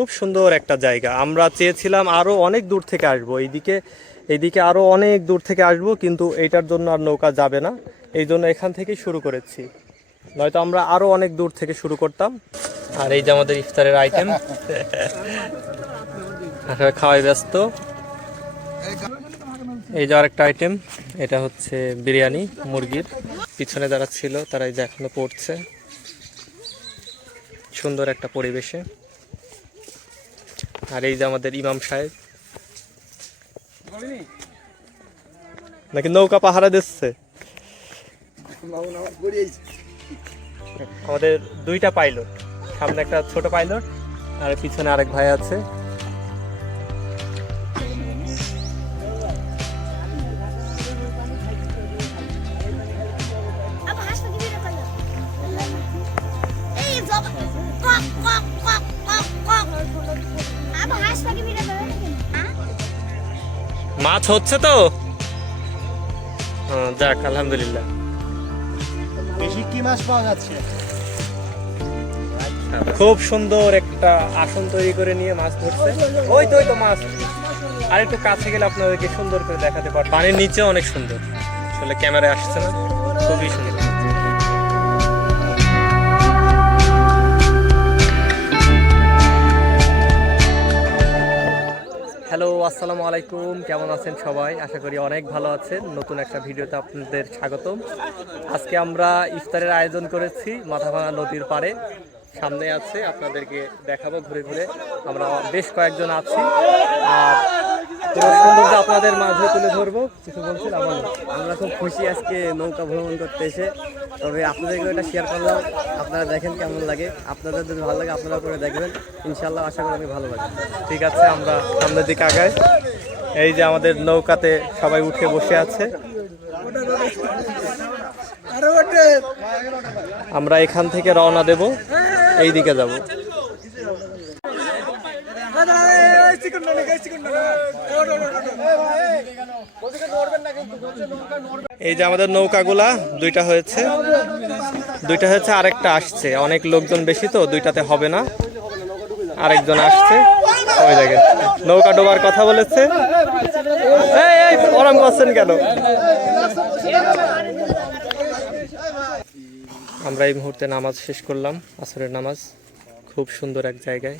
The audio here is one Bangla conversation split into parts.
খুব সুন্দর একটা জায়গা। আমরা চেয়েছিলাম আরও অনেক দূর থেকে আসবো, এইদিকে আরও অনেক দূর থেকে আসবো, কিন্তু এইটার জন্য আর নৌকা যাবে না, এই জন্য এখান থেকেই শুরু করেছি। নয়তো আমরা আরও অনেক দূর থেকে শুরু করতাম। আর এই যে আমাদের ইফতারের আইটেম, খাওয়াই ব্যস্ত। এই যে আরেকটা আইটেম, এটা হচ্ছে বিরিয়ানি মুরগির। পিছনে যারা ছিল তারা এই যে এখনো পড়ছে সুন্দর একটা পরিবেশে। আর এই যে আমাদের ইমাম সাহেব নাকি নৌকা পাহারা দিচ্ছে। আমাদের দুইটা পাইলট, সামনে একটা ছোট পাইলট আর পিছনে আরেক ভাই আছে। মাছ হচ্ছে তো, যাক আলহামদুলিল্লাহ। বেশি কি মাছ পাওয়া যাচ্ছে? খুব সুন্দর একটা আসন তৈরি করে নিয়ে মাছ ধরছে। ওই তো মাছ। আর একটু কাছে গেলে আপনাদেরকে সুন্দর করে দেখাতে পারবো। পানির নিচে অনেক সুন্দর, আসলে ক্যামেরায় আসছে না, খুবই সুন্দর। হ্যালো, আসসালামু আলাইকুম। কেমন আছেন সবাই? আশা করি অনেক ভালো আছেন। নতুন একটা ভিডিওতে আপনাদের স্বাগতম। আজকে আমরা ইফতারের আয়োজন করেছি মাথাভাঙা নদীর পাড়ে। সামনে আছে, আপনাদেরকে দেখাবো ঘুরে ঘুরে। আমরা বেশ কয়েকজন আছি আর পুরো সৌন্দর্য আপনাদের মাঝে তুলে ধরবো। কিছু বলছেন? আমরা খুব খুশি আজকে নৌকা ভ্রমণ করতে এসে। তবে আপনাদেরকে এটা শেয়ার করলাম, আপনারা দেখেন কেমন লাগে। আপনাদের যদি ভালো লাগে আপনারা করে দেখবেন, ইনশাল্লাহ আশা করি আমি ভালো লাগে। ঠিক আছে, আমরা সামনের দিকে আগাই। এই যে আমাদের নৌকাতে সবাই উঠে বসে আছে। আমরা এখান থেকে রওনা দেব, এই দিকে যাব। এই যে আমাদের নৌকাগুলা দুইটা হয়েছে, আরেকটা আসছে। অনেক লোকজন বেশি তো, দুইটাতে হবে না, আরেকজন আসছে। ওই জায়গায় নৌকা ডোবার কথা বলেছে। এই গরম করছেন কেন? আমরা এই মুহূর্তে নামাজ শেষ করলাম, আসরের নামাজ। খুব সুন্দর এক জায়গায়,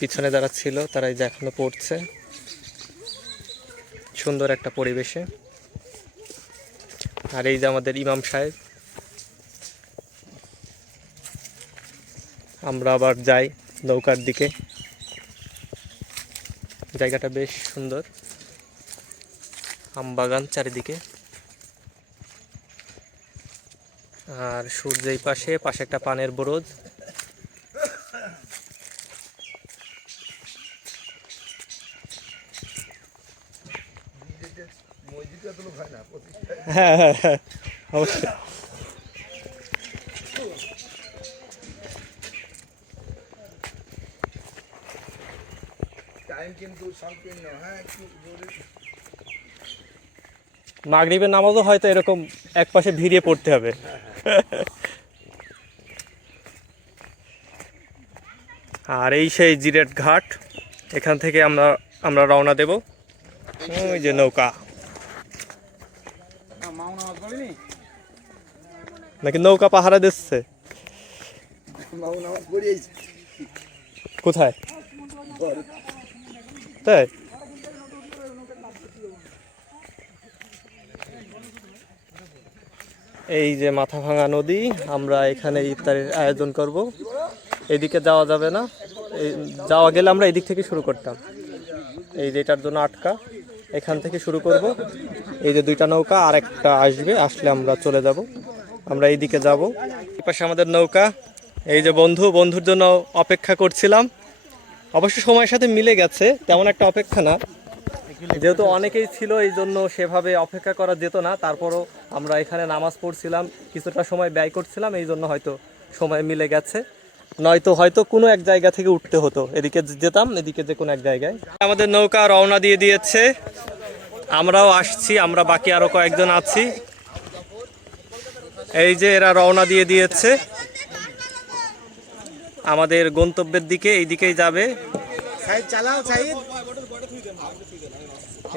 পিছনে যারা ছিল তারা এই যে এখনো পড়ছে সুন্দর একটা পরিবেশে। আর এই যে আমাদের ইমাম সাহেব। আমরা আবার যাই নৌকার দিকে। জায়গাটা বেশ সুন্দর, আমবাগান চারিদিকে। আর সূর্যের পাশে একটা পানের বরজ। হ্যাঁ হ্যাঁ হ্যাঁ, অবশ্যই। মাগরিবের নামাজও হয়তো এরকম এক পাশে ভিড়িয়ে পড়তে হবে। আর এই সেই জিরেট ঘাট, এখান থেকে আমরা রওনা দেব। ওই যে নৌকা, নাকি নৌকা পাহারা দিচ্ছে? কোথায়? তাই এই যে মাথাভাঙা নদী, আমরা এখানে ইফতারের আয়োজন করব। এদিকে যাওয়া যাবে না, যাওয়া গেলে আমরা এদিক থেকে শুরু করতাম। এই যে এটার জন্য আটকা, এখান থেকে শুরু করব। এই যে দুইটা নৌকা, আর একটা আসবে, আসলে আমরা চলে যাব। আমরা এইদিকে যাব। এই পাশে আমাদের নৌকা। এই যে বন্ধুর জন্য অপেক্ষা করছিলাম। অবশ্য সময়ের সাথে মিলে গেছে, তেমন একটা অপেক্ষা না, যেহেতু অনেকেই ছিল এই জন্য সেভাবে অপেক্ষা করা যেত না। তারপরও আমরা এখানে নামাজ পড়ছিলাম, কিছুটা সময় ব্যয় করছিলাম, এই জন্য হয়তো সময় মিলে গেছে। নয়তো হয়তো কোনো এক জায়গা থেকে উঠতে হতো, এদিকে যেতাম, এদিকে যে কোনো এক জায়গায়। আমাদের নৌকা রওনা দিয়ে দিয়েছে, আমরাও আসছি, আমরা বাকি আরো কয়েকজন আছি। এই যে এরা রওনা দিয়ে দিয়েছে। আমাদের গন্তব্যের দিকে, এই দিকেই যাবে। সাইড চালাও সাইড।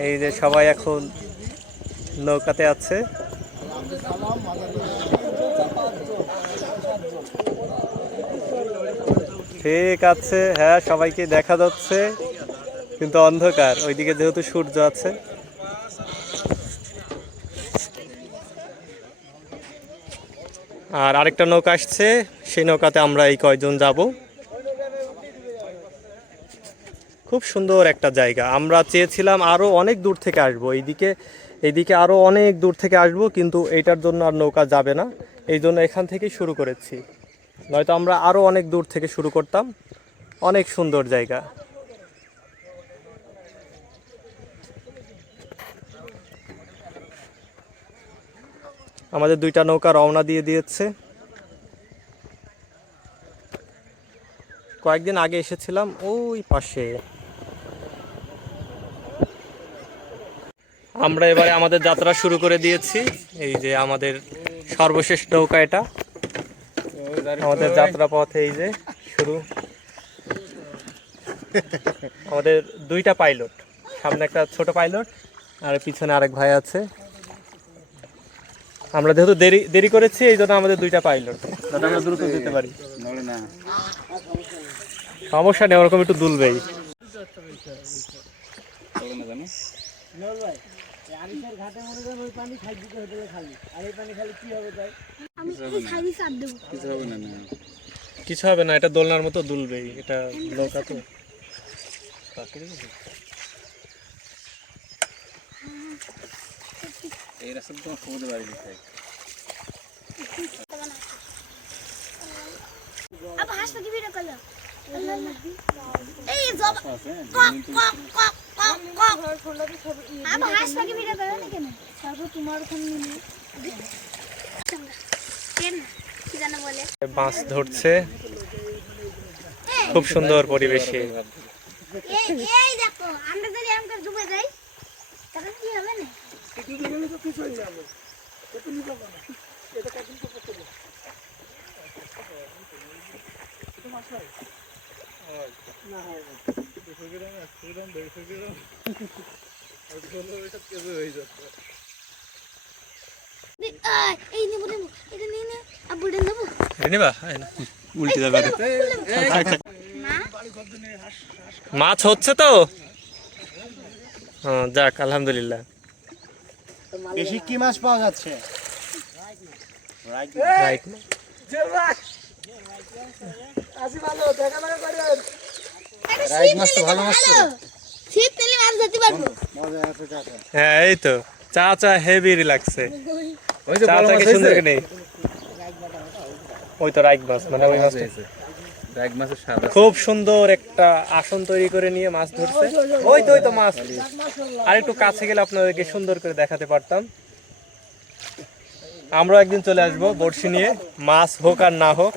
এই যে সবাই এখন নৌকাতে আছে। ঠিক আছে, হ্যাঁ সবাইকে দেখা যাচ্ছে, কিন্তু অন্ধকার, ওইদিকে যেহেতু সূর্য আছে। আর আরেকটা নৌকা আসছে, সেই নৌকাতে আমরা এই কয়জন যাব। খুব সুন্দর একটা জায়গা। আমরা চেয়েছিলাম আরও অনেক দূর থেকে আসবো, এইদিকে আরও অনেক দূর থেকে আসবো, কিন্তু এইটার জন্য আর নৌকা যাবে না, এই জন্য এখান থেকেই শুরু করেছি। নয়তো আমরা আরও অনেক দূর থেকে শুরু করতাম। অনেক সুন্দর জায়গা। আমাদের দুইটা নৌকা রওনা দিয়ে দিয়েছে। কয়েকদিন আগে এসেছিলাম ওই পাশে। আমরা এবারে আমাদের যাত্রা শুরু করে দিয়েছি। এই যে আমাদের সর্বশেষ নৌকা, এটা আমাদের যাত্রা পথে এই যে শুরু। আমাদের দুইটা পাইলট, সামনে একটা ছোট পাইলট আর পিছনে আরেক ভাই আছে। আমরা যেহেতু দেরি করেছি, এই জন্য আমাদের দুইটা পাইলট, যাতে আমরা দ্রুত যেতে পারি। সমস্যা নেই, ওরকম একটু দুলবেই। কিছু হবে না, এটা দোলনার মতো দুলবেই, এটা নৌকা তো। এই রাস্তা তো সমুদ্র বাড়ি দিতে अब हास लगी भी रखल ए जब कक कक कक कक अब हास लगी भी रखल ना केन सब तुम्हार कोन मिली केन কি জানা বলে মাছ ধরছে খুব সুন্দর পরিবেশে। এই দেখো আমরা যদি আমকে ডুবে যাই তখন কি হবে না একটু ডুবে তো কিছু হয়ে যাবে কত নিবা না এটা কতদিন করতে হবে না হয় না 200 গ্রাম 100 গ্রাম 150 গ্রাম আর বললো এটা কেবে হয়ে যাচ্ছে এই নেব নেব এটা নিয়ে নে আবুড়ে নেব নিবা উল্টে যাবে। মাছ হচ্ছে তো, হ্যাঁ যাক আলহামদুলিল্লাহ। বেশি কি মাছ পাওয়া যাচ্ছে? রাইট, রাইট মাছ তো ভালো মাছ তো। শীত তেলে মাছ ধরতে পারবো মজা আছে চাচা। হ্যাঁ এই তো চাচা হেভি রিল্যাক্সে। ওই যে বড় চাচা মাছ কি সুন্দর হয়েছে? নেই, ওই তো রাইক মাছ, মানে ওই মাছটা রাগ মাছের স্বাদ আছে। খুব সুন্দর একটা আসন তৈরি করে নিয়ে মাছ ধরছে। ওই তো মাছ। আর একটু কাছে গেলে আপনাদেরকে সুন্দর করে দেখাতে পারতাম। আমরা একদিন চলে আসবো বড়শি নিয়ে, মাছ হোক আর না হোক।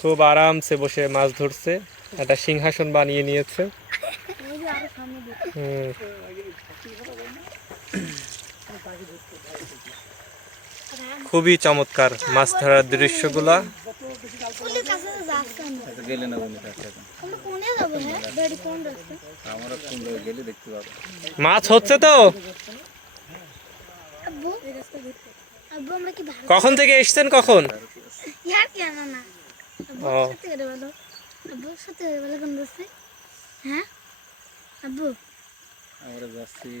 খুব আরামসে বসে মাছ ধরছে, একটা সিংহাসন বানিয়ে নিয়েছে। খুবই চমৎকার মাছ ধরার দৃশ্যগুলা। পুলির কাছে যাচ্ছে আচ্ছা, গেলে না বলি তার সাথে। আমরা কোনে যাব হ্যাঁ গাড়ি কোন রাস্তা আমরা কোন জায়গায় গেলে দেখতে পাবো। মাছ হচ্ছে তো। আব্বু এই রাস্তা ঘুরতে আব্বু আমরা কি ভালো কখন থেকে এসছেন কখন? ইয়ার কেন না আব্বু ও। সত্যি করে বলো আব্বু সত্যি করে বলো কোন রাস্তা হ্যাঁ আব্বু আমরা যাচ্ছি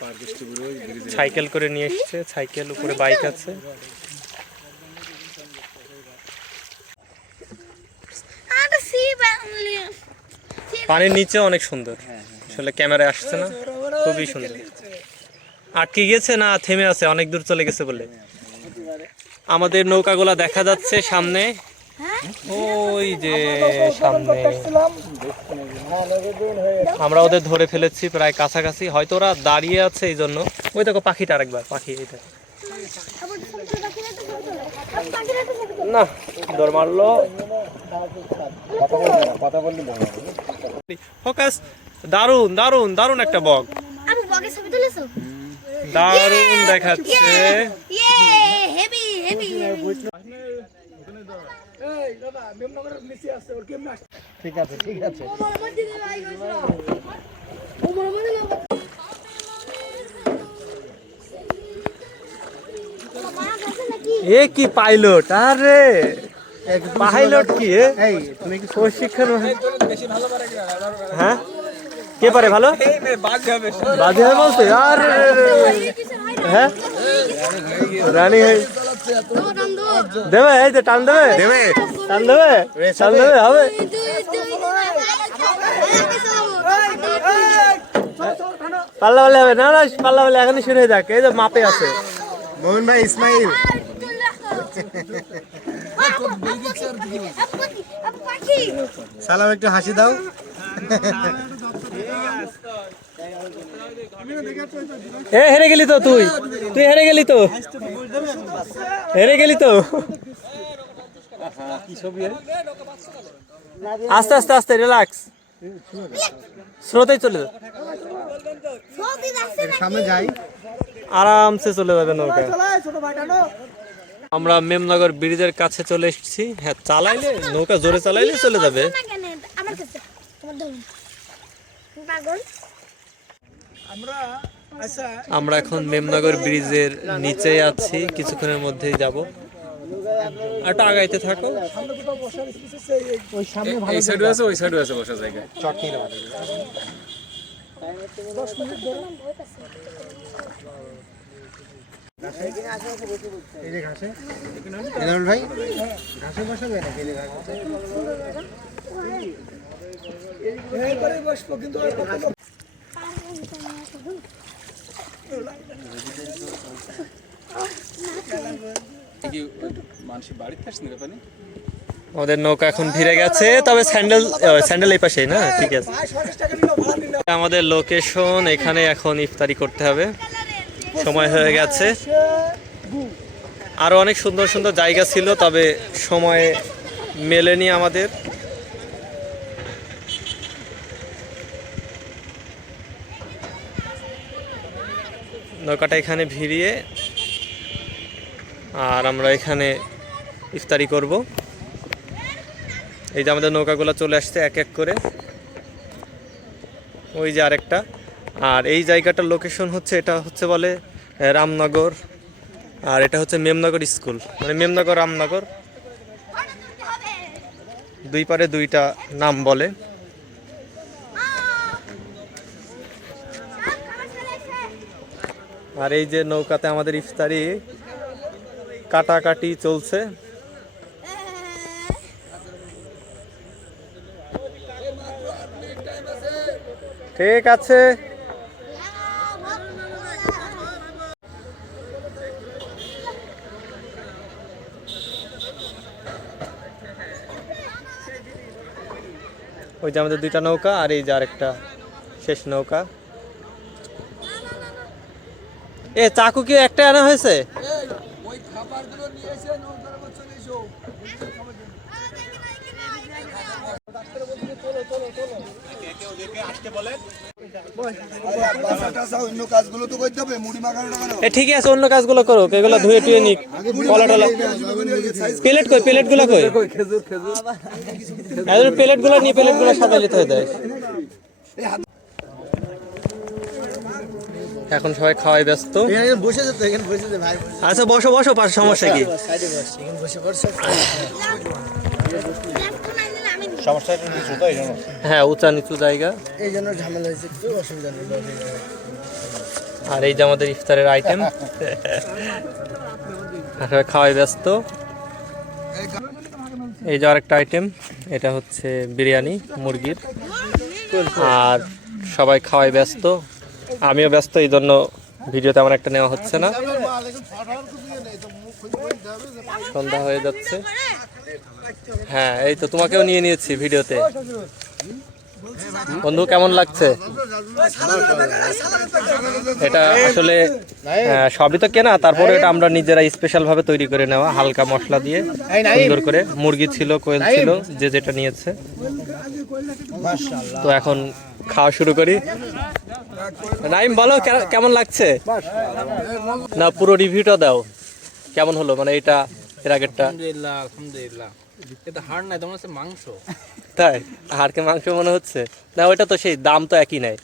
পার ডিস্ট্রিক্টে ওই ব্রিজে। সাইকেল করে নিয়ে এসছে, সাইকেল উপরে বাইক আছে। আরে সি বাংলি পানির নিচে অনেক সুন্দর, আসলে ক্যামেরায় আসছে না, খুবই সুন্দর। আটকে গিয়েছে না থেমে আছে, অনেক দূর চলে গেছে বলে। আমাদের নৌকাগুলা দেখা যাচ্ছে সামনে, ওই যে সামনে। আমরা ওদের ধরে ফেলেছি প্রায় কাছাকাছি, হয়তো ওরা দাঁড়িয়ে আছে এই জন্য। ওই দেখো পাখিটা, আরেকবার পাখি এটা আব্বু সত্যি বাকি না তো বাকি না তো না দৌড় মারলো। কথা বললি ফোকাস, দারুন দারুন দারুন একটা বগ, আব্বু বগে ছবি তুলেছো দারুন দেখাচ্ছে। ইয়ে হে ঠিক আছে ঠিক আছে এ কি পাইলট? আরে পাইলট কি এ? এই তুমি কি প্রশিক্ষণ হ্যাঁ কে পারে ভালো? বাজে হবে বলতে? আর হ্যাঁ রানী হয়ে দেবে, এই যে টান দেবে, টান দেবে, টান দেবে হবে। পাল্লা বলে হবে না, না পাল্লা বলে এখনই শুরু হয়ে যাক। এই যে মাপে আছে মোহন ভাই ইসমাইল সালাম একটু হাসি দাও এ হেরে গেলি তো, তুই তুই হেরে গেলি তো, হেরে গেলি তো। আস্তে আস্তে আস্তে রিল্যাক্স, স্রোতেই চলে যাবে, সামনে যাই আরামসে চলে যাবে নৌকা। আমরা মেমনগর ব্রিজের কাছে চলে এসেছি। হ্যাঁ চালাইলে নৌকা জোরে চালাইলে চলে যাবে। আমার কাছে তোমার ধরুন পাগল আমরা এখন মেমনগর ব্রিজের নিচে আছি, কিছুক্ষণের মধ্যেই যাব। একটু আগাইতে থাকো। এই সাইডে আছে ওই সাইডে আছে বসার জায়গা। এই যে ঘাসে এনারুল ভাই ঘাসে বসাবে নাকি এই ঘাসে কি মানুষ বাড়িতে আসেন রে পানি? আমাদের নৌকা এখন ভিড়ে গেছে, তবে স্যান্ডেল স্যান্ডেল এই পাশেই না, ঠিক আছে। আমাদের লোকেশন এখানে, এখন ইফতারি করতে হবে, সময় হয়ে গেছে। আরো অনেক সুন্দর সুন্দর জায়গা ছিল, তবে সময় মেলেনি আমাদের। নৌকাটা এখানে ভিড়িয়ে আর আমরা এখানে ইফতারি করব। এই যে আমাদের নৌকাগুলো চলে আসছে এক এক করে, ওই যে আরেকটা। আর এই জায়গাটার লোকেশন হচ্ছে, এটা হচ্ছে বলে রামনগর, আর এটা হচ্ছে মেমনগর স্কুল, মানে মেমনগর রামনগর, দুই পারে দুইটা নাম বলে। আর এই যে নৌকাতে আমাদের ইফতারি কাটাকাটি চলছে। ঠিক আছে, ওই যে আমাদের দুইটা নৌকা, আর এই যে আরেকটা শেষ নৌকা। এ চাকু কি একটা আনা হয়েছে? ঠিকই আছে, অন্য কাজগুলো করো, এগুলো ধুয়ে টুয়ে নিক, কলা টলা। প্লেট কই, প্লেট গুলা কই? প্লেট গুলো নিয়ে প্লেট গুলো সাদা লিতে হয়ে যায়। এখন সবাই খাওয়াই ব্যস্ত। আচ্ছা বসো বসো, পাশে সমস্যা কি? হ্যাঁ উঁচা নিচু জায়গা, এই জন্য ঝামেলা হয়েছে, একটু অসুবিধা নেই। আর এই যে আমাদের ইফতারের আইটেম, সবাই খাওয়াই ব্যস্ত। এই যে আরেকটা আইটেম, এটা হচ্ছে বিরিয়ানি মুরগির, আর সবাই খাওয়াই ব্যস্ত, আমিও ব্যস্ত, এই জন্য ভিডিও তেমন একটা নেওয়া হচ্ছে না। সন্ধ্যা হয়ে যাচ্ছে। হ্যাঁ এই তো তোমাকেও নিয়ে নিয়েছি ভিডিওতে। বন্ধু কেমন লাগছে? এটা আসলে সবই তো কেনা, তারপরে এটা আমরা নিজেরা স্পেশাল ভাবে তৈরি করে নেওয়া, হালকা মশলা দিয়ে সুন্দর করে। মুরগি ছিল, কোয়েল ছিল, যে যেটা নিয়েছে। তো এখন খাওয়া শুরু করি। নাইম বলো কেমন লাগছে? না পুরো রিভিউটা দাও, কেমন হলো, মানে এটা এর আগেরটা? আলহামদুলিল্লাহ আলহামদুলিল্লাহ। এটা হাড় নাই, তোমার হচ্ছে মাংস। তাই হাড়কে মাংস মনে হচ্ছে? না ওইটা তো সেই দাম তো একই নাই,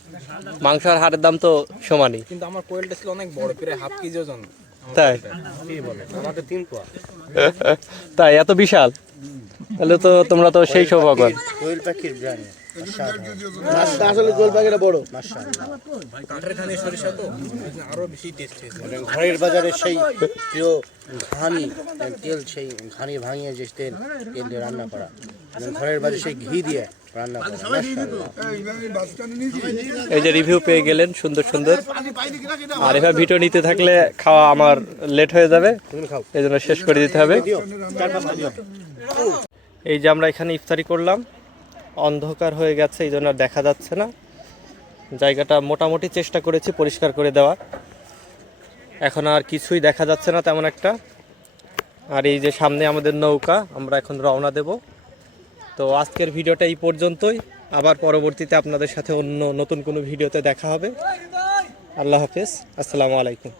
মাংস আর হাড়ের দাম তো সমানই। কিন্তু আমার কোয়েলটা ছিল অনেক বড়, প্রায় হাফ কেজি ওজন। তাই আমাদের 3 পোয়া তাই এত বিশাল? তাহলে তো তোমরা তো সেই সৌভাগ্যবান। কোয়েল পাখির জানি আসলে কোয়েল পাখিটা বড় মাশাআল্লাহ। কাঠের খানি সরিষা তো আরো বেশি টেস্ট হয়েছে। ঘরের বাজারে সেই প্রিয় ঘানি তেল, সেই ঘানি ভাঙিয়ে যে তেল দিয়ে রান্না করা, ঘরের বাজারে সেই ঘি দিয়ে রান্না করা মাশাআল্লাহ। এই যে রিভিউ পেয়ে গেলেন সুন্দর সুন্দর, আর এভাবে ভিডিও নিতে থাকলে খাওয়া আমার লেট হয়ে যাবে, এই জন্য শেষ করে দিতে হবে। এই যে আমরা এখানে ইফতারি করলাম, অন্ধকার হয়ে গেছে এই জন্য আর দেখা যাচ্ছে না। জায়গাটা মোটামুটি চেষ্টা করেছি পরিষ্কার করে দেওয়া, এখন আর কিছুই দেখা যাচ্ছে না তেমন একটা। আর এই যে সামনে আমাদের নৌকা, আমরা এখন রওনা দেব। তো আজকের ভিডিওটা এই পর্যন্তই, আবার পরবর্তীতে আপনাদের সাথে অন্য নতুন কোনো ভিডিওতে দেখা হবে। আল্লাহ হাফেজ, আসসালামু আলাইকুম।